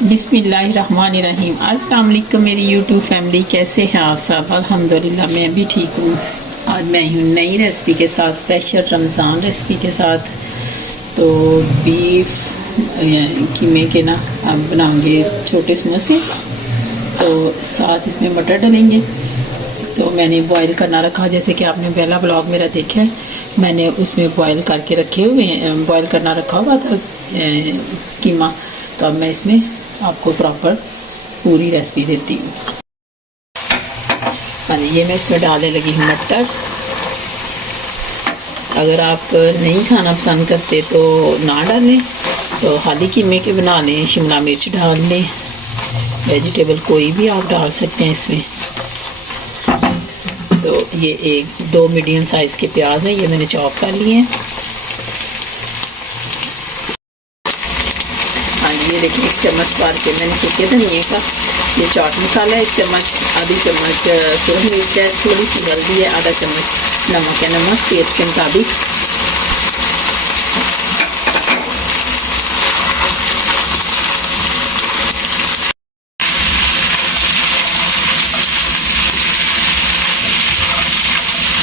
बिस्मिल्लाहिर्रहमानिर्रहीम। अस्सलाम वालेकुम मेरी यूट्यूब फैमिली, कैसे हैं आप सब? अल्हम्दुलिल्लाह मैं भी ठीक हूँ। आज मैं हूँ नई रेसिपी के साथ, स्पेशल रमज़ान रेसिपी के साथ। तो बीफ कीमे के ना अब बनाएंगे छोटे समोसे, तो साथ इसमें मटर डालेंगे। तो मैंने बॉईल करना रखा, जैसे कि आपने पहला ब्लॉग मेरा देखा है, मैंने उसमें बॉईल करके रखे हुए हैं, बॉईल करना रखा हुआ था कीमा। तो अब मैं इसमें आपको प्रॉपर पूरी रेसिपी देती हूँ। हाँ जी, ये मैं इसमें डालने लगी हूँ मटर। अगर आप नहीं खाना पसंद करते तो ना डालें, तो खाली कीमे के बना लें। शिमला मिर्च डाल लें, वेजिटेबल कोई भी आप डाल सकते हैं इसमें। तो ये एक दो मीडियम साइज़ के प्याज हैं, ये मैंने चॉप कर लिए हैं। हाँ, ये देखिए एक चम्मच भर के मैंने सूखे धनिए का, ये चाट मसाला है 1 चम्मच, आधी चम्मच सुरख मिर्च है, थोड़ी सी हल्दी है, आधा चम्मच नमक है, नमक टेस्ट के मुताबिक।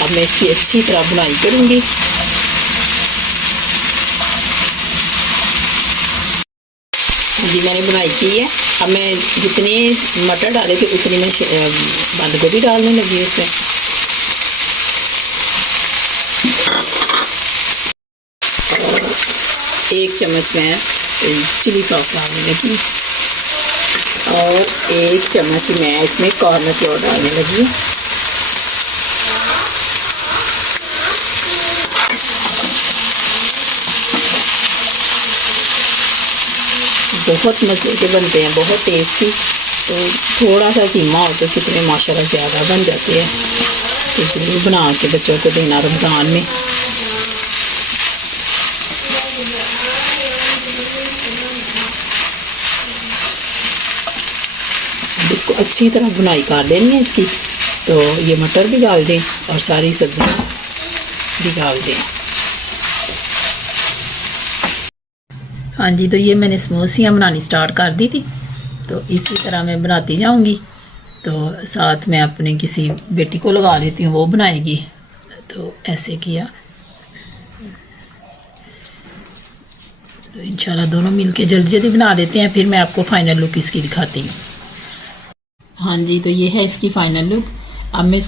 अब मैं इसकी अच्छी तरह बुनाई करूँगी। जी मैंने बुनाई की है। अब मैं जितने मटर डाले थे उतनी मैं बंद गोभी डालने लगी उसमें। और 1 चम्मच मैं चिली सॉस डालने लगी, और 1 चम्मच मैं इसमें कॉर्न फ्लोर डालने लगी। बहुत मज़े के बनते हैं, बहुत टेस्टी। तो थोड़ा सा कीमा हो तो कितने माशाल्लाह ज़्यादा बन जाते हैं। तो इसलिए बना के बच्चों को देना रमज़ान में। इसको अच्छी तरह बुनाई कर लेनी है इसकी। तो ये मटर भी डाल दें और सारी सब्ज़ी भी डाल दें। हाँ जी, तो ये मैंने समोसियाँ बनानी स्टार्ट कर दी थी, तो इसी तरह मैं बनाती जाऊँगी। तो साथ में अपने किसी बेटी को लगा लेती हूँ, वो बनाएगी। तो ऐसे किया, तो इंशाल्लाह दोनों मिलके जल्दी जल्दी बना देते हैं, फिर मैं आपको फाइनल लुक इसकी दिखाती हूँ। हाँ जी, तो ये है इसकी फाइनल लुक। अब मैं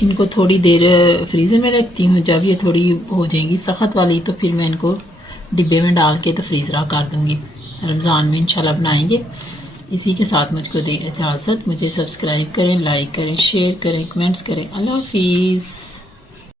इनको थोड़ी देर फ्रीज़र में रखती हूँ। जब ये थोड़ी हो जाएंगी सख्त वाली, तो फिर मैं इनको डिब्बे में डाल के तो फ्रीज़र कर दूँगी। रमज़ान में इंशाल्लाह बनाएंगे। इसी के साथ मुझको दे इजाज़त। मुझे सब्सक्राइब करें, लाइक करें, शेयर करें, कमेंट्स करें। अल्लाह हाफिज़।